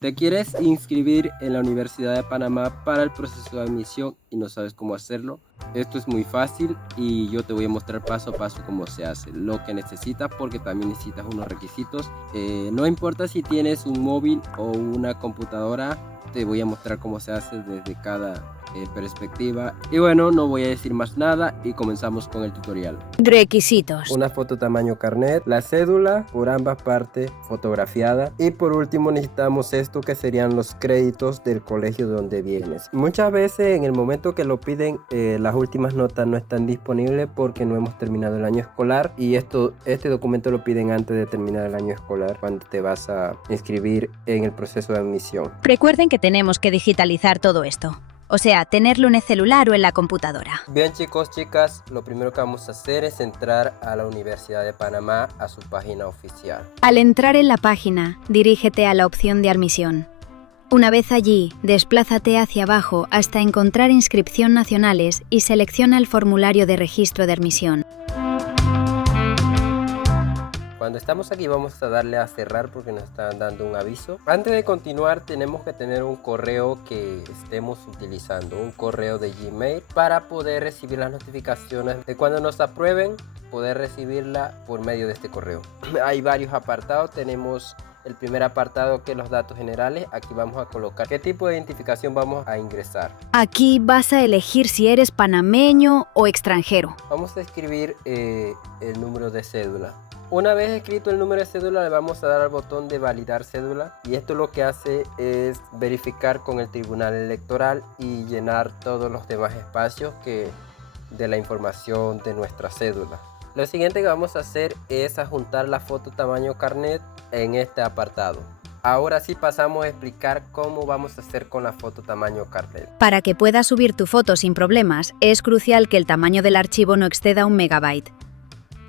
Te quieres inscribir en la Universidad de Panamá para el proceso de admisión y no sabes cómo hacerlo. Esto es muy fácil y yo te voy a mostrar paso a paso cómo se hace, lo que necesitas, porque también necesitas unos requisitos. No importa si tienes un móvil o una computadora, te voy a mostrar cómo se hace desde cada perspectiva. Y bueno, no voy a decir más nada y comenzamos con el tutorial. Requisitos. Una foto tamaño carnet, la cédula por ambas partes fotografiada, y por último necesitamos esto que serían los créditos del colegio de donde vienes. Muchas veces en el momento que lo piden las últimas notas no están disponibles porque no hemos terminado el año escolar, y este documento lo piden antes de terminar el año escolar cuando te vas a inscribir en el proceso de admisión. Recuerden que tenemos que digitalizar todo esto. O sea, tenerlo en el celular o en la computadora. Bien, chicos, chicas, lo primero que vamos a hacer es entrar a la Universidad de Panamá, a su página oficial. Al entrar en la página, dirígete a la opción de admisión. Una vez allí, desplázate hacia abajo hasta encontrar Inscripción Nacionales y selecciona el formulario de registro de admisión. Cuando estamos aquí vamos a darle a cerrar porque nos están dando un aviso. Antes de continuar tenemos que tener un correo que estemos utilizando, un correo de Gmail, para poder recibir las notificaciones de cuando nos aprueben, poder recibirla por medio de este correo. Hay varios apartados. Tenemos el primer apartado, que es los datos generales. Aquí vamos a colocar qué tipo de identificación vamos a ingresar. Aquí vas a elegir si eres panameño o extranjero. Vamos a escribir el número de cédula. Una vez escrito el número de cédula, le vamos a dar al botón de validar cédula, y esto lo que hace es verificar con el Tribunal Electoral y llenar todos los demás espacios de la información de nuestra cédula. Lo siguiente que vamos a hacer es adjuntar la foto tamaño carnet en este apartado. Ahora sí pasamos a explicar cómo vamos a hacer con la foto tamaño carnet. Para que puedas subir tu foto sin problemas, es crucial que el tamaño del archivo no exceda 1 megabyte.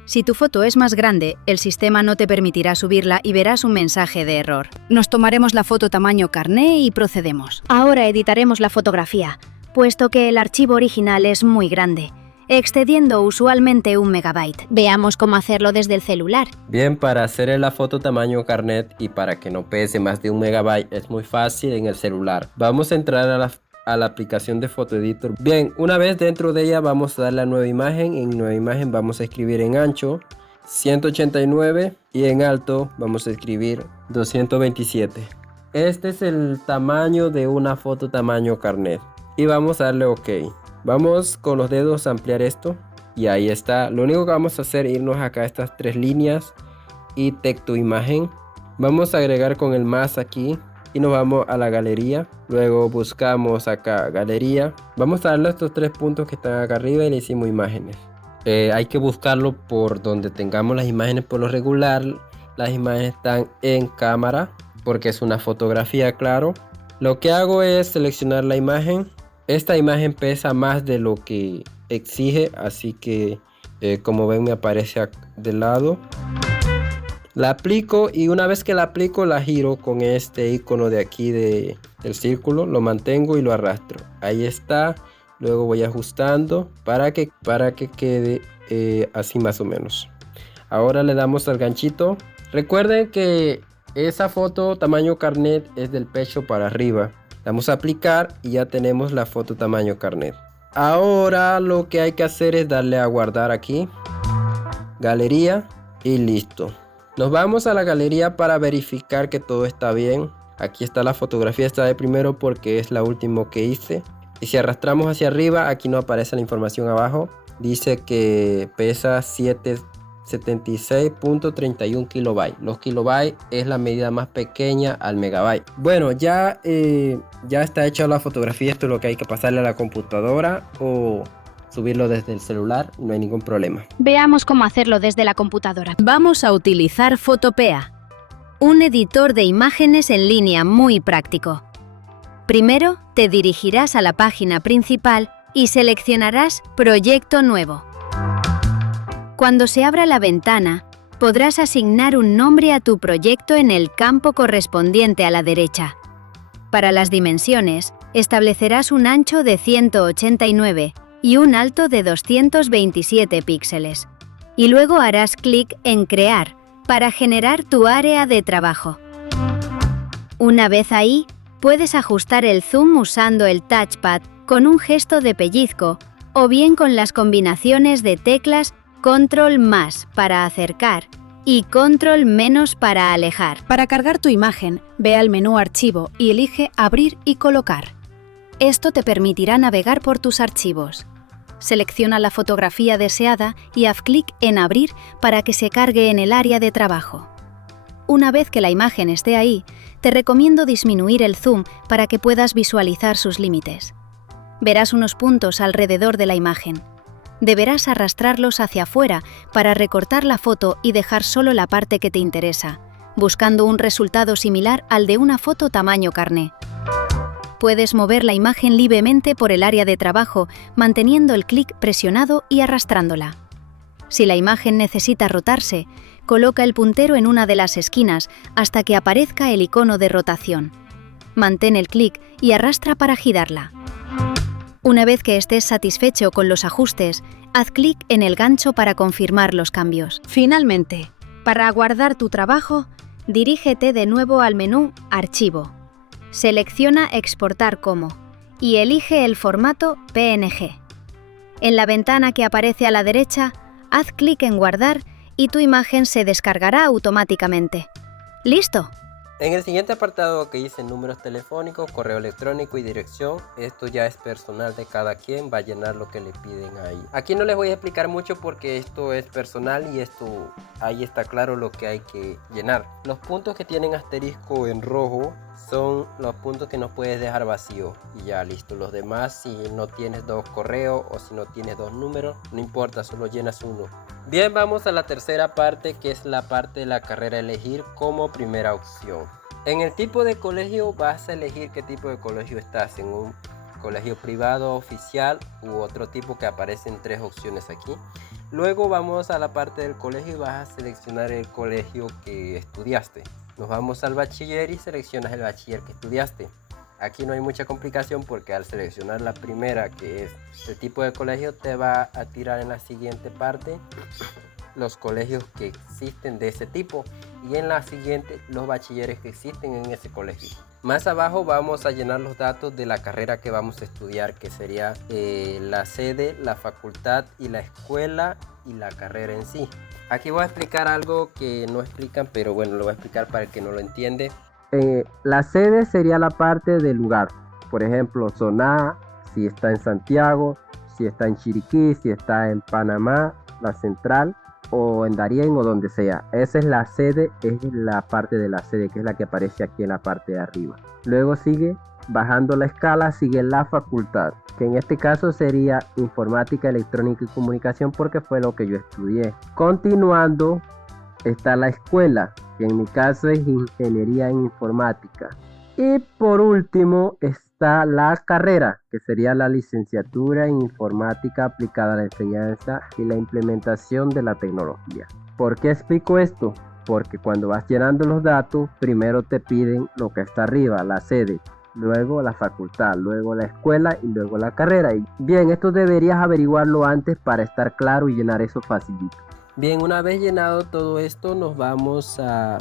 Si tu foto es más grande, el sistema no te permitirá subirla y verás un mensaje de error. Nos tomaremos la foto tamaño carné y procedemos. Ahora editaremos la fotografía, puesto que el archivo original es muy grande, excediendo usualmente 1 megabyte. Veamos cómo hacerlo desde el celular. Bien, para hacer la foto tamaño carnet y para que no pese más de 1 megabyte es muy fácil en el celular. Vamos a entrar a la aplicación de Photo Editor. Bien, una vez dentro de ella vamos a darle a nueva imagen. En nueva imagen vamos a escribir en ancho 189 y en alto vamos a escribir 227. Este es el tamaño de una foto tamaño carnet y vamos a darle OK. Vamos con los dedos a ampliar esto y ahí está. Lo único que vamos a hacer es irnos acá a estas 3 líneas y texto imagen. Vamos a agregar con el más aquí y nos vamos a la galería. Luego buscamos acá galería. Vamos a darle a estos 3 puntos que están acá arriba y le decimos imágenes. Hay que buscarlo por donde tengamos las imágenes. Por lo regular las imágenes están en cámara porque es una fotografía, claro. Lo que hago es seleccionar la imagen. Esta imagen pesa más de lo que exige, así que como ven me aparece de lado. La aplico y una vez que la aplico la giro con este icono de aquí del círculo, lo mantengo y lo arrastro. Ahí está. Luego voy ajustando para que quede así más o menos. Ahora le damos al ganchito. Recuerden que esa foto tamaño carnet es del pecho para arriba. Vamos a aplicar y ya tenemos la foto tamaño carnet. Ahora lo que hay que hacer es darle a guardar aquí, galería, y listo. Nos vamos a la galería para verificar que todo está bien. Aquí está la fotografía, está de primero porque es la última que hice. Y si arrastramos hacia arriba, aquí no aparece la información abajo. Dice que pesa 76.31 kilobytes. Los kilobytes es la medida más pequeña al megabyte. Bueno, ya está hecha la fotografía. Esto es lo que hay que pasarle a la computadora o subirlo desde el celular, no hay ningún problema. Veamos cómo hacerlo desde la computadora. Vamos a utilizar Photopea, un editor de imágenes en línea muy práctico. Primero, te dirigirás a la página principal y seleccionarás Proyecto nuevo. Cuando se abra la ventana, podrás asignar un nombre a tu proyecto en el campo correspondiente a la derecha. Para las dimensiones, establecerás un ancho de 189 y un alto de 227 píxeles. Y luego harás clic en Crear para generar tu área de trabajo. Una vez ahí, puedes ajustar el zoom usando el touchpad con un gesto de pellizco o bien con las combinaciones de teclas Control más para acercar y Control menos para alejar. Para cargar tu imagen, ve al menú Archivo y elige Abrir y colocar. Esto te permitirá navegar por tus archivos. Selecciona la fotografía deseada y haz clic en Abrir para que se cargue en el área de trabajo. Una vez que la imagen esté ahí, te recomiendo disminuir el zoom para que puedas visualizar sus límites. Verás unos puntos alrededor de la imagen. Deberás arrastrarlos hacia afuera para recortar la foto y dejar solo la parte que te interesa, buscando un resultado similar al de una foto tamaño carné. Puedes mover la imagen libremente por el área de trabajo, manteniendo el clic presionado y arrastrándola. Si la imagen necesita rotarse, coloca el puntero en una de las esquinas hasta que aparezca el icono de rotación. Mantén el clic y arrastra para girarla. Una vez que estés satisfecho con los ajustes, haz clic en el gancho para confirmar los cambios. Finalmente, para guardar tu trabajo, dirígete de nuevo al menú Archivo. Selecciona Exportar como y elige el formato PNG. En la ventana que aparece a la derecha, haz clic en Guardar y tu imagen se descargará automáticamente. ¡Listo! En el siguiente apartado que dice números telefónicos, correo electrónico y dirección, esto ya es personal de cada quien, va a llenar lo que le piden ahí. Aquí no les voy a explicar mucho porque esto es personal y esto ahí está claro lo que hay que llenar. Los puntos que tienen asterisco en rojo son los puntos que no puedes dejar vacío y ya listo. Los demás, si no tienes dos correos o si no tienes dos números, no importa, solo llenas uno. Bien, vamos a la tercera parte, que es la parte de la carrera a elegir como primera opción. En el tipo de colegio vas a elegir qué tipo de colegio estás, en un colegio privado, oficial u otro tipo, que aparecen tres opciones aquí. Luego vamos a la parte del colegio y vas a seleccionar el colegio que estudiaste. Nos vamos al bachiller y seleccionas el bachiller que estudiaste. Aquí no hay mucha complicación porque al seleccionar la primera, que es el tipo de colegio, te va a tirar en la siguiente parte los colegios que existen de ese tipo y en la siguiente los bachilleres que existen en ese colegio. Más abajo vamos a llenar los datos de la carrera que vamos a estudiar, que sería la sede, la facultad y la escuela y la carrera en sí. Aquí voy a explicar algo que no explican, pero bueno, lo voy a explicar para el que no lo entiende. La sede sería la parte del lugar, por ejemplo, Soná, si está en Santiago, si está en Chiriquí, si está en Panamá, la central, o en Darién o donde sea. Esa es la sede, es la parte de la sede, que es la que aparece aquí en la parte de arriba. Luego sigue, bajando la escala, sigue la facultad, que en este caso sería Informática, Electrónica y Comunicación, porque fue lo que yo estudié. Continuando, está la escuela, que en mi caso es Ingeniería en Informática. Y por último está la carrera, que sería la licenciatura en Informática aplicada a la enseñanza y la implementación de la tecnología. ¿Por qué explico esto? Porque cuando vas llenando los datos, primero te piden lo que está arriba, la sede, luego la facultad, luego la escuela y luego la carrera. Y bien, esto deberías averiguarlo antes para estar claro y llenar eso facilito. Bien, una vez llenado todo esto, nos vamos a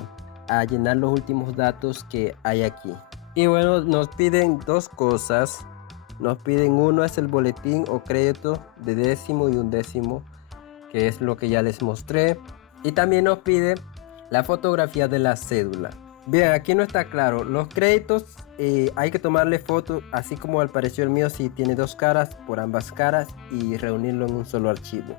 llenar los últimos datos que hay aquí. Y bueno, nos piden dos cosas. Nos piden, uno es el boletín o crédito de décimo y undécimo, que es lo que ya les mostré. Y también nos pide la fotografía de la cédula. Bien, aquí no está claro. Los créditos hay que tomarle foto, así como al pareció el mío, si tiene dos caras, por ambas caras, y reunirlo en un solo archivo.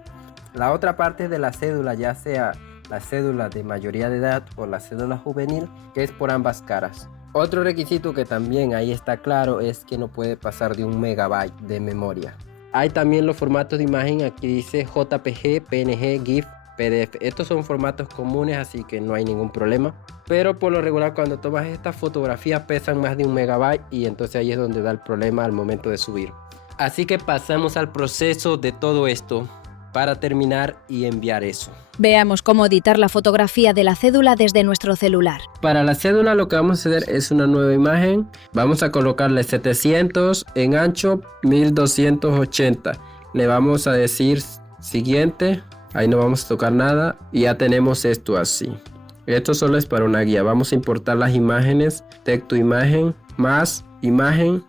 La otra parte de la cédula, ya sea la cédula de mayoría de edad o la cédula juvenil, que es por ambas caras. Otro requisito que también ahí está claro es que no puede pasar de 1 megabyte de memoria. Hay también los formatos de imagen, aquí dice JPG, PNG, GIF, PDF. Estos son formatos comunes, así que no hay ningún problema. Pero por lo regular, cuando tomas estas fotografías pesan más de 1 megabyte y entonces ahí es donde da el problema al momento de subir. Así que pasamos al proceso de todo esto para terminar y enviar eso. Veamos cómo editar la fotografía de la cédula desde nuestro celular. Para la cédula lo que vamos a hacer es una nueva imagen. Vamos a colocarle 700 en ancho, 1280. Le vamos a decir siguiente. Ahí no vamos a tocar nada y ya tenemos esto así. Esto solo es para una guía. Vamos a importar las imágenes, texto imagen, más imagen.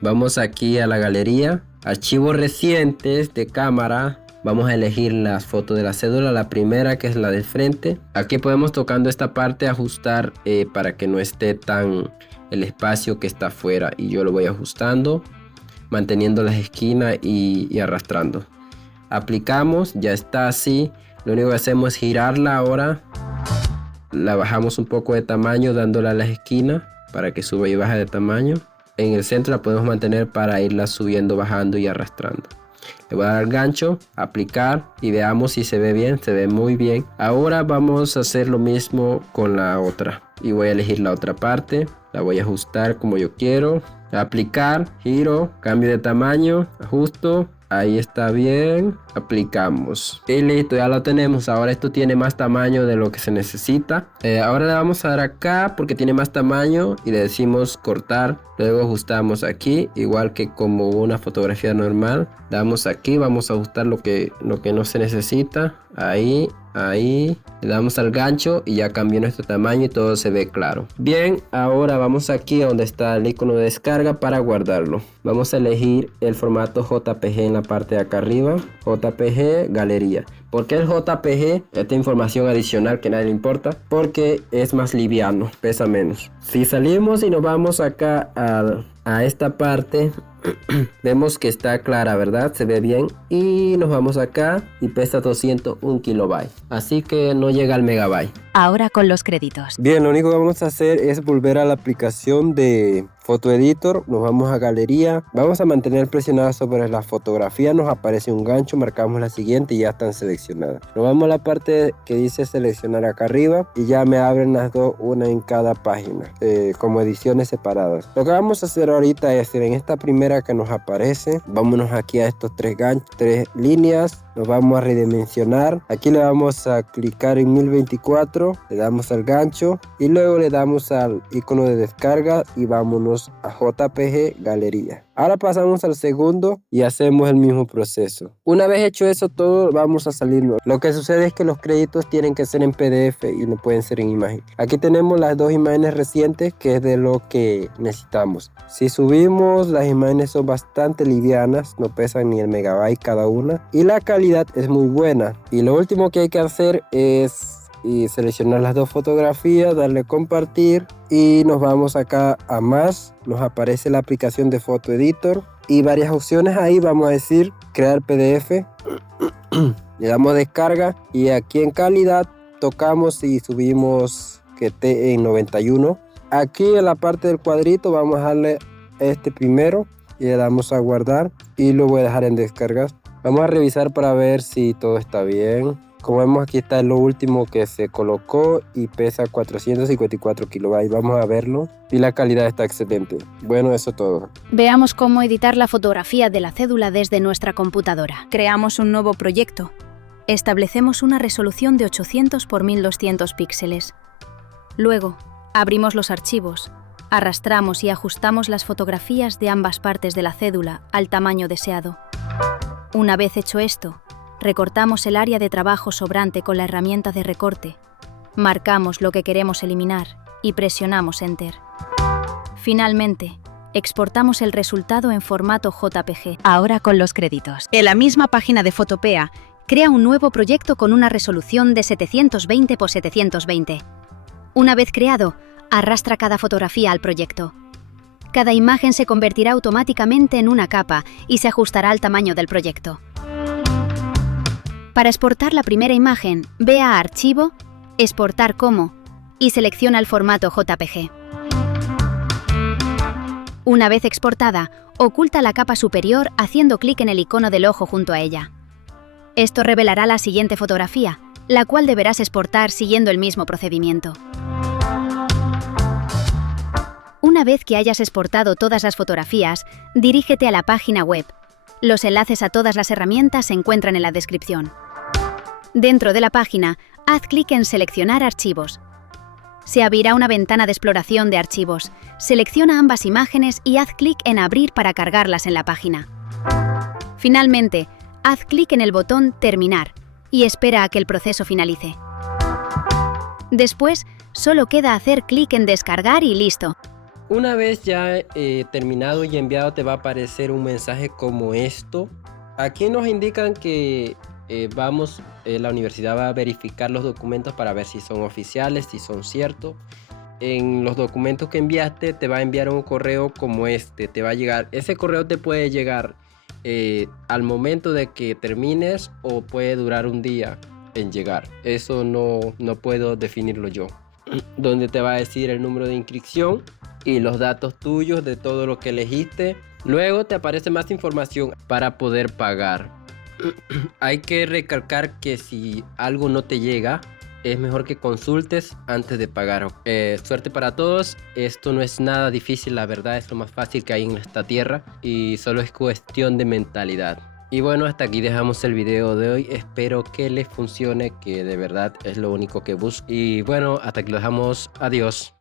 Vamos aquí a la galería, archivos recientes de cámara. Vamos a elegir las fotos de la cédula, la primera que es la del frente. Aquí podemos tocando esta parte ajustar para que no esté tan el espacio que está afuera, y yo lo voy ajustando, manteniendo las esquinas y arrastrando. Aplicamos, ya está así. Lo único que hacemos es girarla ahora. La bajamos un poco de tamaño dándole a las esquinas para que suba y baje de tamaño. En el centro la podemos mantener para irla subiendo, bajando y arrastrando. Le voy a dar gancho, aplicar y veamos si se ve bien. Se ve muy bien. Ahora vamos a hacer lo mismo con la otra. Y voy a elegir la otra parte. La voy a ajustar como yo quiero. Aplicar, giro, cambio de tamaño, ajusto. Ahí está bien, aplicamos y listo, ya lo tenemos. Ahora esto tiene más tamaño de lo que se necesita. Ahora le vamos a dar acá porque tiene más tamaño y le decimos cortar. Luego ajustamos aquí, igual que como una fotografía normal. Damos aquí, vamos a ajustar lo que no se necesita. Ahí, le damos al gancho y ya cambió nuestro tamaño y todo se ve claro. Bien, ahora vamos aquí a donde está el icono de descarga para guardarlo. Vamos a elegir el formato JPG en la parte de acá arriba. JPG, galería. ¿Por qué el JPG? Esta información adicional que a nadie le importa. Porque es más liviano, pesa menos. Si salimos y nos vamos acá a esta parte, vemos que está clara, ¿verdad? Se ve bien. Y nos vamos acá y pesa 201 kilobytes. Así que no llega al megabyte. Ahora con los créditos. Bien, lo único que vamos a hacer es volver a la aplicación de Photo Editor. Nos vamos a galería. Vamos a mantener presionada sobre la fotografía. Nos aparece un gancho. Marcamos la siguiente y ya están seleccionadas. Nos vamos a la parte que dice seleccionar acá arriba. Y ya me abren las dos, una en cada página. Como ediciones separadas. Lo que vamos a hacer ahorita es en esta primera que nos aparece. Vámonos aquí a estos tres ganchos, tres líneas. Nos vamos a redimensionar. Aquí le vamos a clicar en 1024. Le damos al gancho y luego le damos al icono de descarga y vámonos a JPG galería. Ahora pasamos al segundo y hacemos el mismo proceso. Una vez hecho eso todo, vamos a salirnos. Lo que sucede es que los créditos tienen que ser en PDF y no pueden ser en imagen. Aquí tenemos las dos imágenes recientes, que es de lo que necesitamos. Si subimos, las imágenes son bastante livianas, no pesan ni el megabyte cada una y la calidad es muy buena. Y lo último que hay que hacer es seleccionar las dos fotografías, darle compartir y nos vamos acá a más. Nos aparece la aplicación de Photo Editor y varias opciones ahí. Vamos a decir crear PDF. Le damos descarga y aquí en calidad tocamos y subimos que esté en 91. Aquí en la parte del cuadrito vamos a darle este primero y le damos a guardar y lo voy a dejar en descargas. Vamos a revisar para ver si todo está bien. Como vemos, aquí está lo último que se colocó y pesa 454 kilobytes. Vamos a verlo y la calidad está excelente. Bueno, eso todo. Veamos cómo editar la fotografía de la cédula desde nuestra computadora. Creamos un nuevo proyecto. Establecemos una resolución de 800 por 1200 píxeles. Luego, abrimos los archivos, arrastramos y ajustamos las fotografías de ambas partes de la cédula al tamaño deseado. Una vez hecho esto, recortamos el área de trabajo sobrante con la herramienta de recorte, marcamos lo que queremos eliminar y presionamos Enter. Finalmente, exportamos el resultado en formato JPG. Ahora con los créditos. En la misma página de Photopea, crea un nuevo proyecto con una resolución de 720 por 720. Una vez creado, arrastra cada fotografía al proyecto. Cada imagen se convertirá automáticamente en una capa y se ajustará al tamaño del proyecto. Para exportar la primera imagen, ve a Archivo, Exportar como y selecciona el formato JPG. Una vez exportada, oculta la capa superior haciendo clic en el icono del ojo junto a ella. Esto revelará la siguiente fotografía, la cual deberás exportar siguiendo el mismo procedimiento. Una vez que hayas exportado todas las fotografías, dirígete a la página web. Los enlaces a todas las herramientas se encuentran en la descripción. Dentro de la página, haz clic en Seleccionar archivos. Se abrirá una ventana de exploración de archivos. Selecciona ambas imágenes y haz clic en Abrir para cargarlas en la página. Finalmente, haz clic en el botón Terminar y espera a que el proceso finalice. Después, solo queda hacer clic en descargar y listo. Una vez ya terminado y enviado, te va a aparecer un mensaje como esto. Aquí nos indican que la universidad va a verificar los documentos para ver si son oficiales, si son ciertos. En los documentos que enviaste te va a enviar un correo como este, te va a llegar. Ese correo te puede llegar al momento de que termines o puede durar un día en llegar. Eso no puedo definirlo yo. Donde te va a decir el número de inscripción y los datos tuyos de todo lo que elegiste. Luego te aparece más información para poder pagar. Hay que recalcar que si algo no te llega, es mejor que consultes antes de pagar. Suerte para todos. Esto no es nada difícil, la verdad es lo más fácil que hay en esta tierra y solo es cuestión de mentalidad. Y bueno, hasta aquí dejamos el video de hoy. Espero que les funcione, que de verdad es lo único que busco. Y bueno, hasta aquí lo dejamos. Adiós.